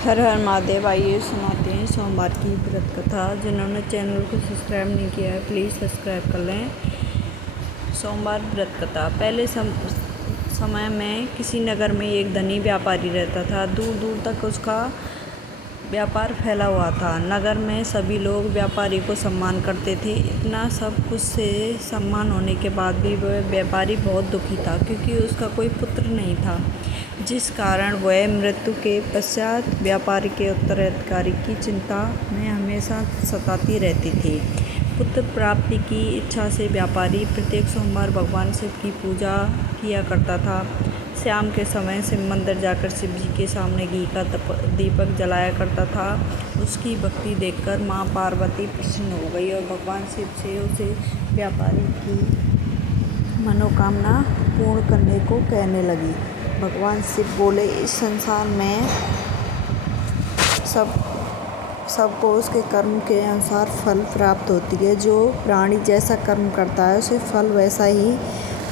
हर हर महादेव। आइए सुनाते हैं सोमवार की व्रत कथा। जिन्होंने चैनल को सब्सक्राइब नहीं किया है प्लीज़ सब्सक्राइब कर लें। सोमवार व्रत कथा। पहले समय में किसी नगर में एक धनी व्यापारी रहता था। दूर दूर तक उसका व्यापार फैला हुआ था। नगर में सभी लोग व्यापारी को सम्मान करते थे। इतना सब कुछ से सम्मान होने के बाद भी वह व्यापारी बहुत दुखी था, क्योंकि उसका कोई पुत्र नहीं था, जिस कारण वह मृत्यु के पश्चात व्यापारी के उत्तराधिकारी की चिंता में हमेशा सताती रहती थी। पुत्र प्राप्ति की इच्छा से व्यापारी प्रत्येक सोमवार भगवान शिव की पूजा किया करता था। शाम के समय शिव मंदिर जाकर शिव जी के सामने घी का दीपक जलाया करता था। उसकी भक्ति देखकर माँ पार्वती प्रसन्न हो गई और भगवान शिव से उसे व्यापारी की मनोकामना पूर्ण करने को कहने लगी। भगवान शिव बोले, इस संसार में सबको उसके कर्म के अनुसार फल प्राप्त होती है। जो प्राणी जैसा कर्म करता है उसे फल वैसा ही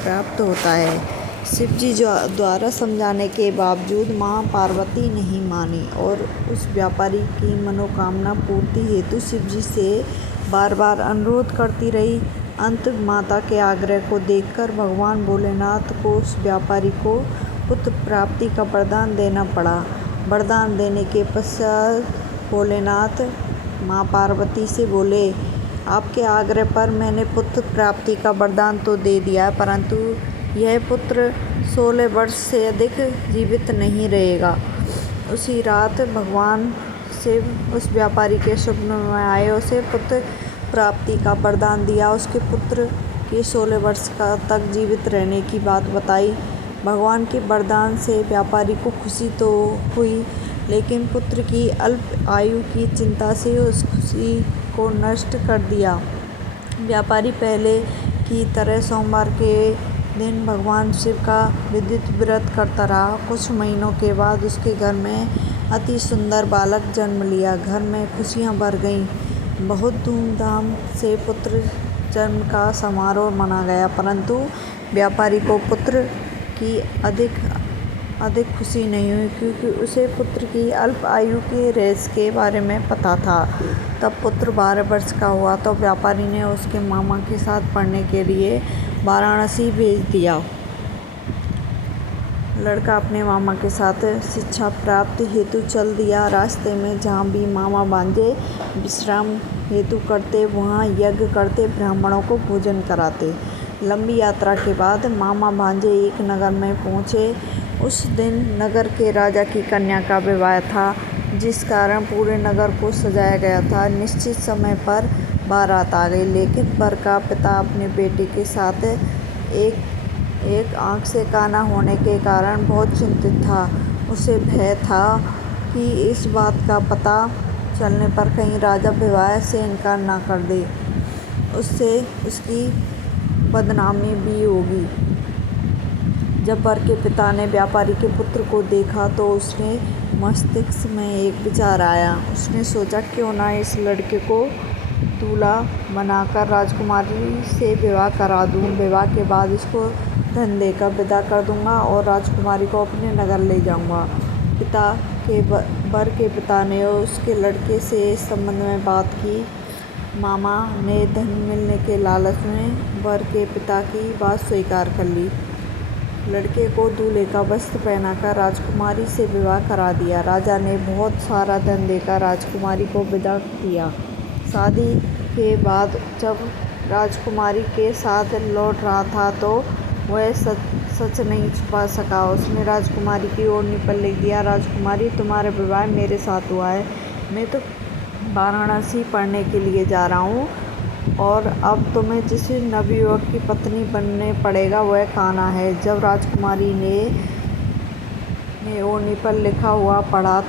प्राप्त होता है। शिव जी द्वारा समझाने के बावजूद माँ पार्वती नहीं मानी और उस व्यापारी की मनोकामना पूर्ति हेतु शिव जी से बार बार अनुरोध करती रही। अंत माता के आग्रह को देखकर भगवान भोलेनाथ को उस व्यापारी को पुत्र प्राप्ति का वरदान देना पड़ा। वरदान देने के पश्चात भोलेनाथ माँ पार्वती से बोले, आपके आग्रह पर मैंने पुत्र प्राप्ति का वरदान तो दे दिया है, परंतु यह पुत्र 16 वर्ष से अधिक जीवित नहीं रहेगा। उसी रात भगवान शिव उस व्यापारी के स्वप्न में आए, उसे पुत्र प्राप्ति का वरदान दिया। उसके पुत्र के 16 वर्ष तक जीवित रहने की बात बताई। भगवान के वरदान से व्यापारी को खुशी तो हुई, लेकिन पुत्र की अल्प आयु की चिंता से उस खुशी को नष्ट कर दिया। व्यापारी पहले की तरह सोमवार के दिन भगवान शिव का विधिवत व्रत करता रहा। कुछ महीनों के बाद उसके घर में अति सुंदर बालक जन्म लिया। घर में खुशियां भर गईं। बहुत धूमधाम से पुत्र जन्म का समारोह मना गया, परंतु व्यापारी को पुत्र की अधिक खुशी नहीं हुई, क्योंकि उसे पुत्र की अल्प आयु के रहस्य के बारे में पता था। तब पुत्र 12 वर्ष का हुआ तो व्यापारी ने उसके मामा के साथ पढ़ने के लिए वाराणसी भेज दिया। लड़का अपने मामा के साथ शिक्षा प्राप्ति हेतु चल दिया। रास्ते में जहाँ भी मामा भांजे विश्राम हेतु करते, वहाँ यज्ञ करते, ब्राह्मणों को भोजन कराते। लंबी यात्रा के बाद मामा भांजे एक नगर में पहुँचे। उस दिन नगर के राजा की कन्या का विवाह था, जिस कारण पूरे नगर को सजाया गया था। निश्चित समय पर बारात आ गई, लेकिन वर का पिता अपने बेटे के साथ एक आँख से काना होने के कारण बहुत चिंतित था। उसे भय था कि इस बात का पता चलने पर कहीं राजा विवाह से इनकार न कर दे, उससे उसकी बदनामी भी होगी। जब वर के पिता ने व्यापारी के पुत्र को देखा तो उसके मस्तिष्क में एक विचार आया। उसने सोचा, क्यों ना इस लड़के को दूल्हा बनाकर राजकुमारी से विवाह करा दूं। विवाह के बाद इसको धन देकर विदा कर दूंगा और राजकुमारी को अपने नगर ले जाऊंगा। वर के पिता ने उसके लड़के से इस संबंध में बात की। मामा ने धन मिलने के लालच में वर के पिता की बात स्वीकार कर ली। लड़के को दूल्हे का वस्त्र पहनाकर राजकुमारी से विवाह करा दिया। राजा ने बहुत सारा धन देकर राजकुमारी को विदा किया। शादी के बाद जब राजकुमारी के साथ लौट रहा था तो वह सच नहीं छुपा सका। उसने राजकुमारी की ओढ़नी पर लिख दिया, राजकुमारी तुम्हारा विवाह मेरे साथ हुआ है। मैं तो वाराणसी पढ़ने के लिए जा रहा हूँ और अब तुम्हें जिस नवयुवक की पत्नी बनने पड़ेगा वह कान्हा है। जब राजकुमारी ने ओढ़नी पर लिखा हुआ पढ़ा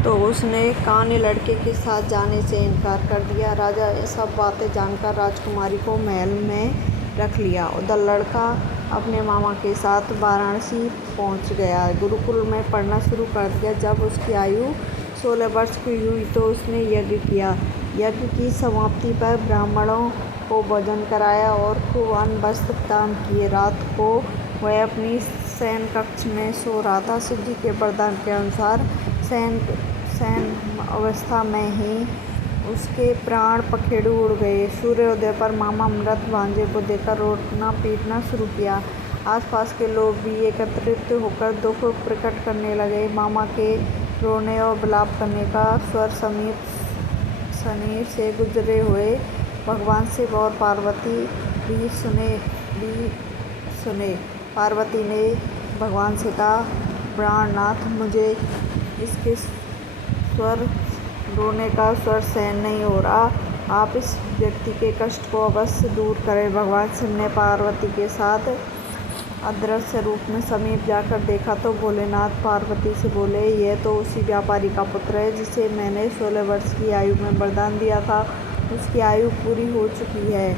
तो उसने कान्हे लड़के के साथ जाने से इनकार कर दिया। राजा ये सब बातें जानकर राजकुमारी को महल में रख लिया। उधर लड़का अपने मामा के साथ वाराणसी पहुंच गया। गुरुकुल में पढ़ना शुरू कर दिया। जब उसकी आयु 16 वर्ष की हुई तो उसने यज्ञ किया। यज्ञ की समाप्ति पर ब्राह्मणों को भोजन कराया और खूब अन्न वस्त्र दान किए। रात को वह अपनी शयन कक्ष में सो रहा था। शिव जी के वरदान के अनुसार शयन अवस्था में ही उसके प्राण पखेरु उड़ गए। सूर्योदय पर मामा मृत भांजे को देखकर रोना पीटना शुरू किया। आसपास के लोग भी एकत्रित होकर दुख प्रकट करने लगे। मामा के रोने और विलाप करने का स्वर समीप से गुजरे हुए भगवान शिव और पार्वती भी सुने। पार्वती ने भगवान से कहा, प्राणनाथ, मुझे इसके रोने का स्वर सहन नहीं हो रहा। आप इस व्यक्ति के कष्ट को अवश्य दूर करें। भगवान शिव ने पार्वती के साथ अदृश्य रूप में समीप जाकर देखा तो भोलेनाथ पार्वती से बोले, यह तो उसी व्यापारी का पुत्र है जिसे मैंने 16 वर्ष की आयु में वरदान दिया था। उसकी आयु पूरी हो चुकी है।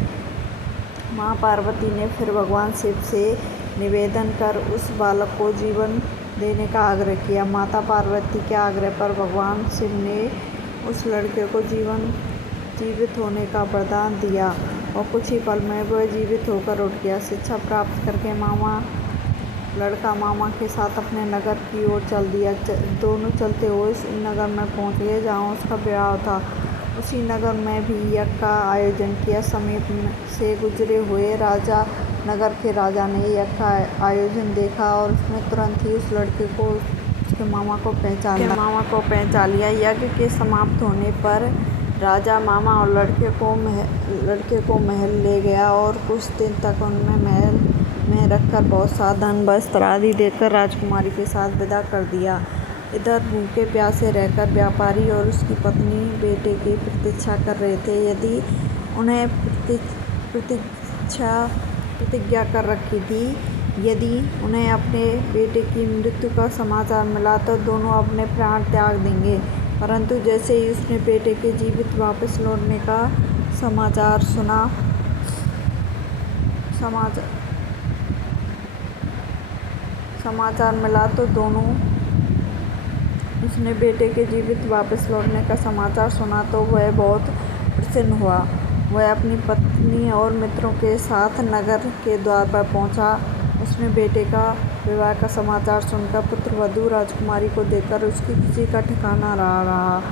माँ पार्वती ने फिर भगवान शिव से निवेदन कर उस बालक को जीवन देने का आग्रह किया। माता पार्वती के आग्रह पर भगवान शिव ने उस लड़के को जीवित होने का वरदान दिया और कुछ ही पल में वह जीवित होकर उठ गया। शिक्षा प्राप्त करके लड़का मामा के साथ अपने नगर की ओर चल दिया। दोनों चलते हुए उस नगर में पहुंच गए जहां उसका विवाह था। उसी नगर में भी यज्ञ का आयोजन किया। समीप से गुजरे हुए नगर के राजा ने यज्ञ का आयोजन देखा और उसने तुरंत ही उस लड़के को उसके मामा को पहचान लिया। यज्ञ के समाप्त होने पर राजा मामा और लड़के को महल ले गया और कुछ दिन तक उन्हें महल में रखकर बहुत सा धन वस्त्र आदि देकर राजकुमारी के साथ विदा कर दिया। इधर भूखे प्यासे रहकर व्यापारी और उसकी पत्नी बेटे की प्रतीक्षा कर रहे थे। यदि उन्हें प्रतिज्ञा कर रखी थी, यदि उन्हें अपने बेटे की मृत्यु का समाचार मिला तो दोनों अपने प्राण त्याग देंगे। परंतु जैसे ही उसने बेटे के जीवित वापस लौटने का समाचार मिला तो उसने बेटे के जीवित वापस लौटने का समाचार सुना तो वह बहुत प्रसन्न हुआ। वह अपनी पत्नी और मित्रों के साथ नगर के द्वार पर पहुंचा। उसने बेटे का विवाह का समाचार सुनकर पुत्रवधू राजकुमारी को देखकर उसकी खुशी का ठिकाना रहा।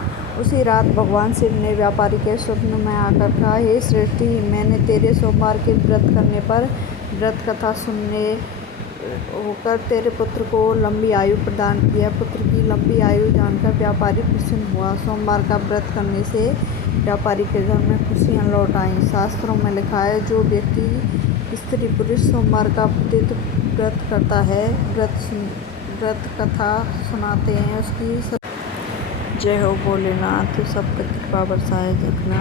उसी रात भगवान शिव ने व्यापारी के स्वप्न में आकर कहा, हे श्रेष्ठी, मैंने तेरे सोमवार के व्रत करने पर व्रत कथा सुनने होकर तेरे पुत्र को लंबी आयु प्रदान किया। पुत्र की लंबी आयु जानकर व्यापारी प्रसन्न हुआ। सोमवार का व्रत करने से व्यापारी के घर में खुशियाँ लौट आईं। शास्त्रों में लिखा है, जो व्यक्ति स्त्री पुरुष सोमवार का प्रतिदिन व्रत करता है, व्रत कथा सुनाते हैं, उसकी जय हो भोलेनाथ, सब पर कृपा बरसाए रखना।